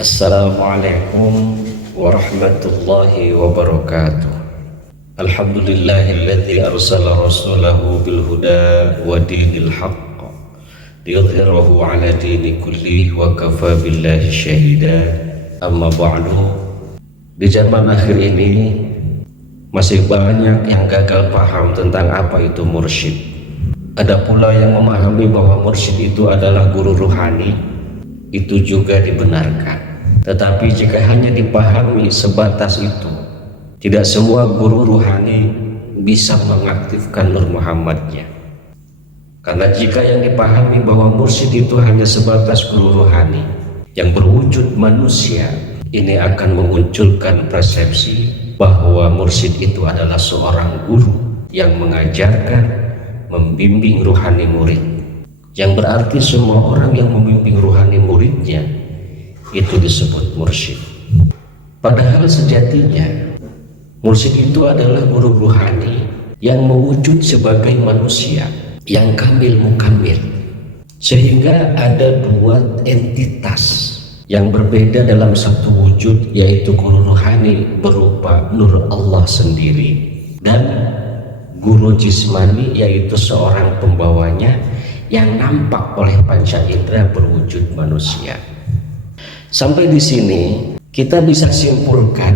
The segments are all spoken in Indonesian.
Assalamualaikum warahmatullahi wabarakatuh. Alhamdulillahilladzi arsala rasulahu bil huda wa dinil haqq liyudhhirahu ala dini kulli wa kafa billahi syahida. Amma ba'du. Di zaman akhir ini masih banyak yang gagal paham tentang apa itu mursyid. Ada pula yang memahami bahwa mursyid itu adalah guru ruhani. Itu juga dibenarkan. Tetapi jika hanya dipahami sebatas itu, tidak semua guru ruhani bisa mengaktifkan Nur Muhammadnya. Karena jika yang dipahami bahwa mursyid itu hanya sebatas guru ruhani yang berwujud manusia, ini akan memunculkan persepsi bahwa mursyid itu adalah seorang guru yang mengajarkan, membimbing ruhani murid. Yang berarti semua orang yang membimbing ruhani muridnya itu disebut mursyid. Padahal sejatinya mursyid itu adalah guru ruhani yang mewujud sebagai manusia yang kamil mukamil, sehingga ada dua entitas yang berbeda dalam satu wujud, yaitu guru ruhani berupa Nur Allah sendiri dan guru jismani, yaitu seorang pembawanya yang nampak oleh panca indera berwujud manusia. Sampai di sini kita bisa simpulkan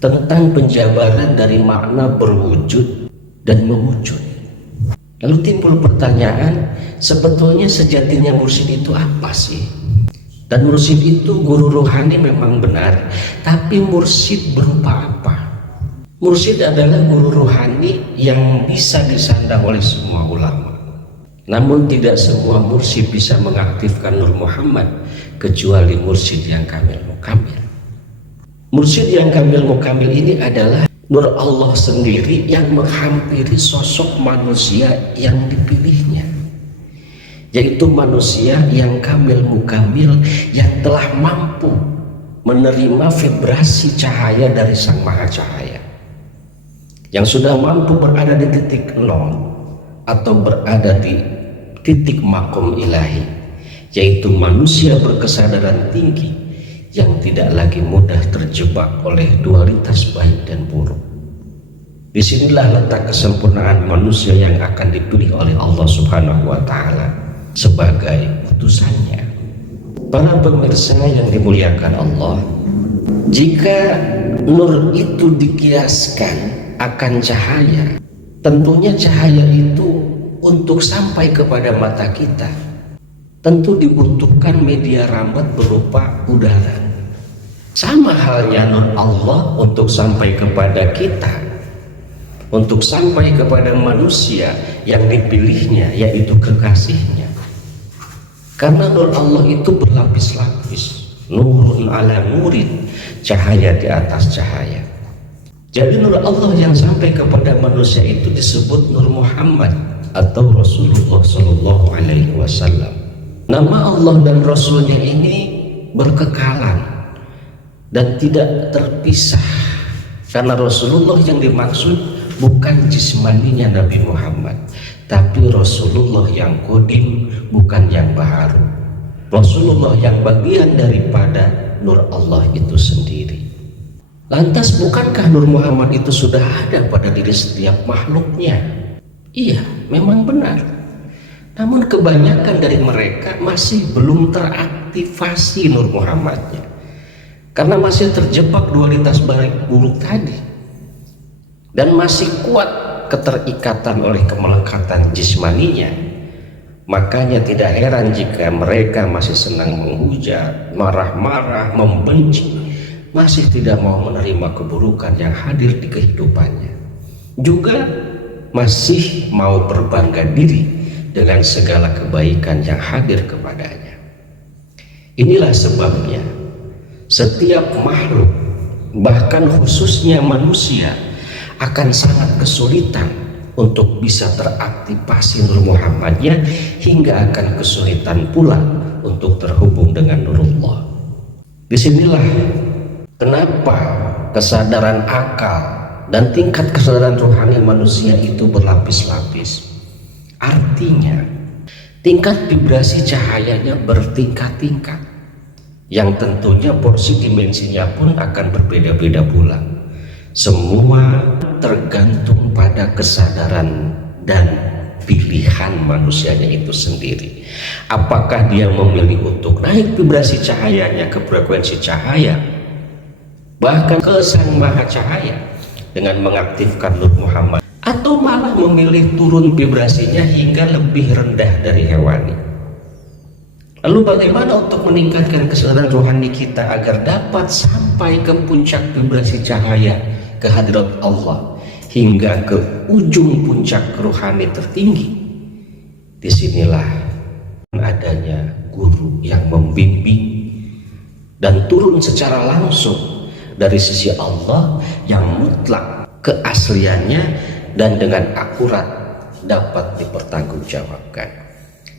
tentang penjabaran dari makna berwujud dan mewujud. Lalu timbul pertanyaan, sebetulnya sejatinya mursyid itu apa sih? Dan mursyid itu guru rohani memang benar, tapi mursyid berupa apa? Mursyid adalah guru rohani yang bisa disandang oleh semua ulama. Namun tidak semua mursyid bisa mengaktifkan Nur Muhammad kecuali mursyid yang kamil mukamil. Mursyid yang kamil mukamil ini adalah Nur Allah sendiri yang menghampiri sosok manusia yang dipilihnya, yaitu manusia yang kamil mukamil yang telah mampu menerima vibrasi cahaya dari Sang Maha Cahaya, yang sudah mampu berada di titik nol atau berada di titik makom ilahi, yaitu manusia berkesadaran tinggi yang tidak lagi mudah terjebak oleh dualitas baik dan buruk. Disinilah letak kesempurnaan manusia yang akan dipilih oleh Allah Subhanahu wa Ta'ala sebagai utusannya. Para pemirsa yang dimuliakan Allah, jika nur itu dikiaskan akan cahaya, tentunya cahaya itu untuk sampai kepada mata kita tentu dibutuhkan media rambat berupa udara. Sama halnya Nur Allah untuk sampai kepada kita, untuk sampai kepada manusia yang dipilihnya, yaitu kekasihnya. Karena Nur Allah itu berlapis-lapis, nurun ala nurin, cahaya di atas cahaya. Jadi Nur Allah yang sampai kepada manusia itu disebut Nur Muhammad atau Rasulullah Shallallahu Alaihi Wasallam. Nama Allah dan Rasulnya ini berkekalan dan tidak terpisah, karena Rasulullah yang dimaksud bukan jismaninya Nabi Muhammad, tapi Rasulullah yang kodim, bukan yang baharu. Rasulullah yang bagian daripada Nur Allah itu sendiri. Lantas bukankah Nur Muhammad itu sudah ada pada diri setiap makhluknya? Iya, memang benar. Namun kebanyakan dari mereka masih belum teraktivasi Nur Muhammadnya, karena masih terjebak dualitas baik buruk tadi, dan masih kuat keterikatan oleh kemelekatan jismaninya. Makanya tidak heran jika mereka masih senang menghujat, marah-marah, membenci, masih tidak mau menerima keburukan yang hadir di kehidupannya, juga masih mau berbangga diri dengan segala kebaikan yang hadir kepadanya. Inilah sebabnya setiap makhluk, bahkan khususnya manusia, akan sangat kesulitan untuk bisa teraktivasi Nur Muhammadnya, hingga akan kesulitan pula untuk terhubung dengan Nurullah. Disinilah kenapa kesadaran akal dan tingkat kesadaran rohani manusia itu berlapis-lapis. Artinya tingkat vibrasi cahayanya bertingkat-tingkat, yang tentunya porsi dimensinya pun akan berbeda-beda pula. Semua tergantung pada kesadaran dan pilihan manusianya itu sendiri. Apakah dia memilih untuk naik vibrasi cahayanya ke frekuensi cahaya, bahkan ke Sang Maha Cahaya dengan mengaktifkan Nur Muhammad, atau malah memilih turun vibrasinya hingga lebih rendah dari hewani. Lalu bagaimana untuk meningkatkan kesadaran rohani kita agar dapat sampai ke puncak vibrasi cahaya, ke hadirat Allah, hingga ke ujung puncak rohani tertinggi? Disinilah adanya guru yang membimbing dan turun secara langsung dari sisi Allah yang mutlak keasliannya dan dengan akurat dapat dipertanggungjawabkan.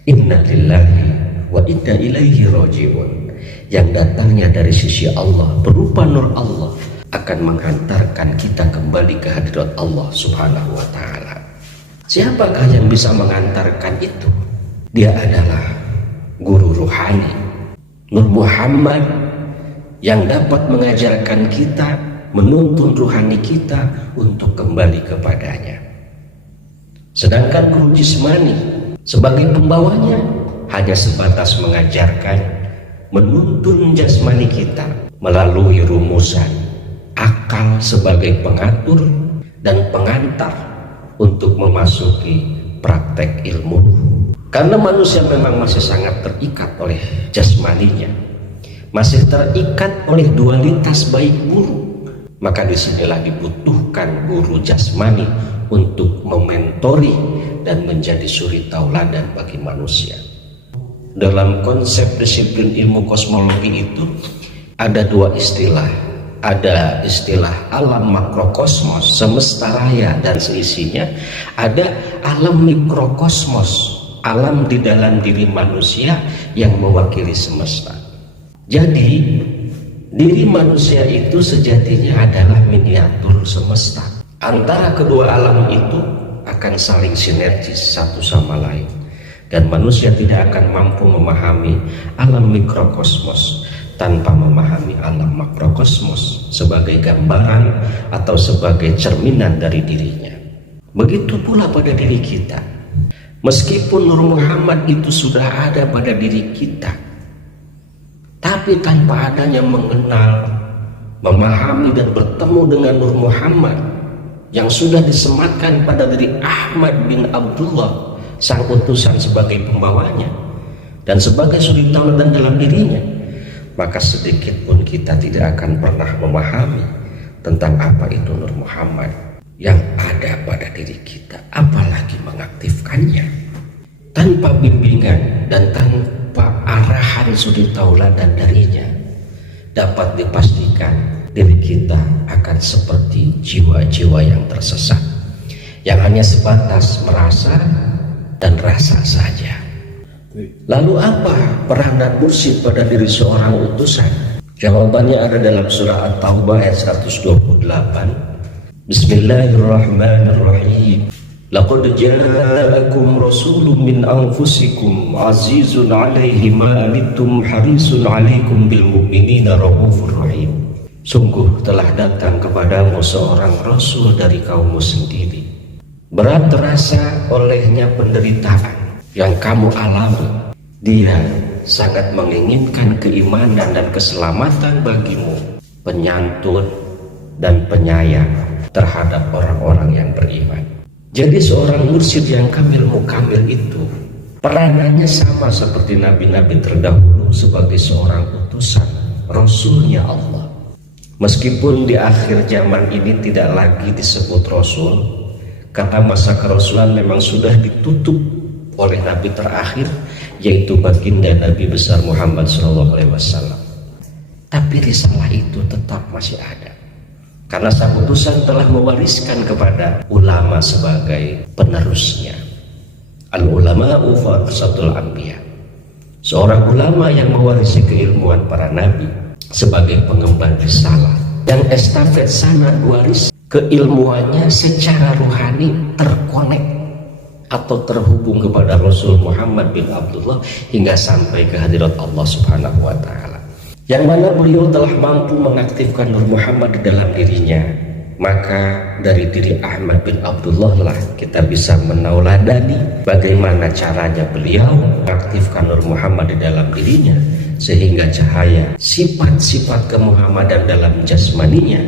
Inna lillahi wa inna ilaihi raji'un, yang datangnya dari sisi Allah berupa nur Allah akan menghantarkan kita kembali ke hadirat Allah Subhanahu wa ta'ala. Siapakah yang bisa mengantarkan itu? Dia adalah guru ruhani Nur Muhammad yang dapat mengajarkan kita, menuntun rohani kita untuk kembali kepadanya. Sedangkan guru jismani sebagai pembawanya hanya sebatas mengajarkan, menuntun jasmani kita melalui rumusan akal sebagai pengatur dan pengantar untuk memasuki praktek ilmu. Karena manusia memang masih sangat terikat oleh jasmaninya, masih terikat oleh dualitas baik buruk, maka disinilah dibutuhkan guru jasmani untuk mementori dan menjadi suri tauladan bagi manusia. Dalam konsep disiplin ilmu kosmologi itu ada dua istilah. Ada istilah alam makrokosmos, semesta raya dan seisinya. Ada alam mikrokosmos, alam di dalam diri manusia yang mewakili semesta. Jadi diri manusia itu sejatinya adalah miniatur semesta. Antara kedua alam itu akan saling sinergis satu sama lain, dan manusia tidak akan mampu memahami alam mikrokosmos tanpa memahami alam makrokosmos sebagai gambaran atau sebagai cerminan dari dirinya. Begitu pula pada diri kita. Meskipun Nur Muhammad itu sudah ada pada diri kita, tapi tanpa adanya mengenal, memahami dan bertemu dengan Nur Muhammad yang sudah disematkan pada diri Ahmad bin Abdullah, sang utusan sebagai pembawanya dan sebagai suri tauladan dalam dirinya, maka sedikit pun kita tidak akan pernah memahami tentang apa itu Nur Muhammad yang ada pada diri kita, apalagi mengaktifkannya. Tanpa bimbingan dan tanpa arahan suri tauladan darinya, dapat dipastikan diri kita akan seperti jiwa-jiwa yang tersesat, yang hanya sebatas merasa dan rasa saja. Lalu apa peranan mursyid pada diri seorang utusan? Jawabannya ada dalam surah At-Taubah ayat 128. Bismillahirrahmanirrahim. Laqad ja'akum rasulun min anfusikum azizun 'alaihi ma anittum harisun 'alaikum bil mu'minina raufur rahim. Sungguh telah datang kepadamu seorang rasul dari kaummu sendiri. Berat terasa olehnya penderitaan yang kamu alami. Dia sangat menginginkan keimanan dan keselamatan bagimu, penyantun dan penyayang terhadap orang-orang yang beriman. Jadi seorang mursyid yang kamil mukamil itu peranannya sama seperti nabi-nabi terdahulu sebagai seorang utusan, rasulnya Allah. Meskipun di akhir zaman ini tidak lagi disebut rasul, karena masa kerasulan memang sudah ditutup oleh nabi terakhir, yaitu baginda Nabi besar Muhammad SAW. Tapi risalah itu tetap masih ada, karena sang utusan telah mewariskan kepada ulama sebagai penerusnya. Al-ulama'u warasatul anbiya. Seorang ulama yang mewarisi keilmuan para nabi sebagai pengemban risalah, yang estafet sanad waris keilmuannya secara rohani terkonek atau terhubung kepada Rasul Muhammad bin Abdullah hingga sampai ke hadirat Allah Subhanahu wa ta'ala. yang mana beliau telah mampu mengaktifkan Nur Muhammad di dalam dirinya. Maka dari diri Ahmad bin Abdullah lah kita bisa menauladani bagaimana caranya beliau mengaktifkan Nur Muhammad di dalam dirinya, sehingga cahaya sifat-sifat kemuhammadan dalam jasmaninya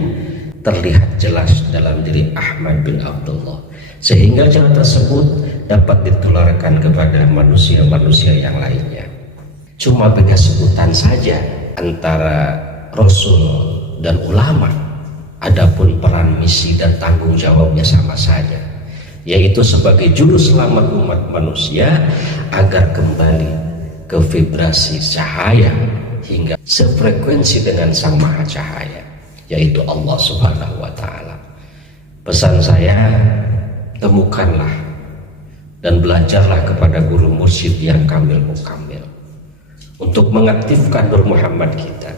terlihat jelas dalam diri Ahmad bin Abdullah, sehingga cara tersebut dapat ditularkan kepada manusia-manusia yang lainnya. Cuma beda sebutan saja antara Rasul dan ulama, adapun peran, misi dan tanggung jawabnya sama saja, yaitu sebagai juru selamat umat manusia agar kembali ke vibrasi cahaya hingga sefrekuensi dengan Sang Maha Cahaya, yaitu Allah Subhanahu wa Ta'ala. Pesan saya, temukanlah dan belajarlah kepada guru mursyid yang kamil mukamil untuk mengaktifkan Nur Muhammad kita.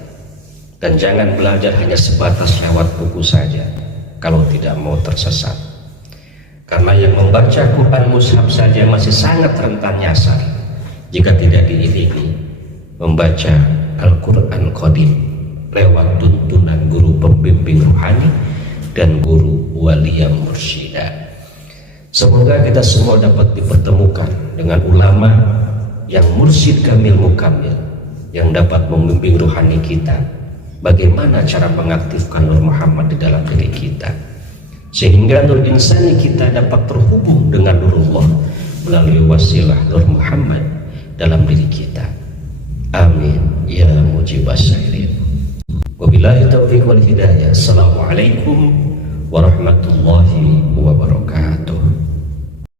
Dan jangan belajar hanya sebatas lewat buku saja kalau tidak mau tersesat. Karena yang membaca Quran mushaf saja masih sangat rentan nyasar jika tidak diiringi membaca Al-Quran Qadim lewat tuntunan guru pembimbing rohani dan guru wali yang mursyida. Semoga kita semua dapat dipertemukan dengan ulama yang mursyid kamil mukamil, yang dapat membimbing rohani kita bagaimana cara mengaktifkan Nur Muhammad di dalam diri kita, sehingga nur insani kita dapat terhubung dengan Nurullah melalui wasilah Nur Muhammad dalam diri kita. Amin ya mujibas sya'irin. Wabillahi taufiq wal hidayah. Assalamualaikum warahmatullahi wabarakatuh.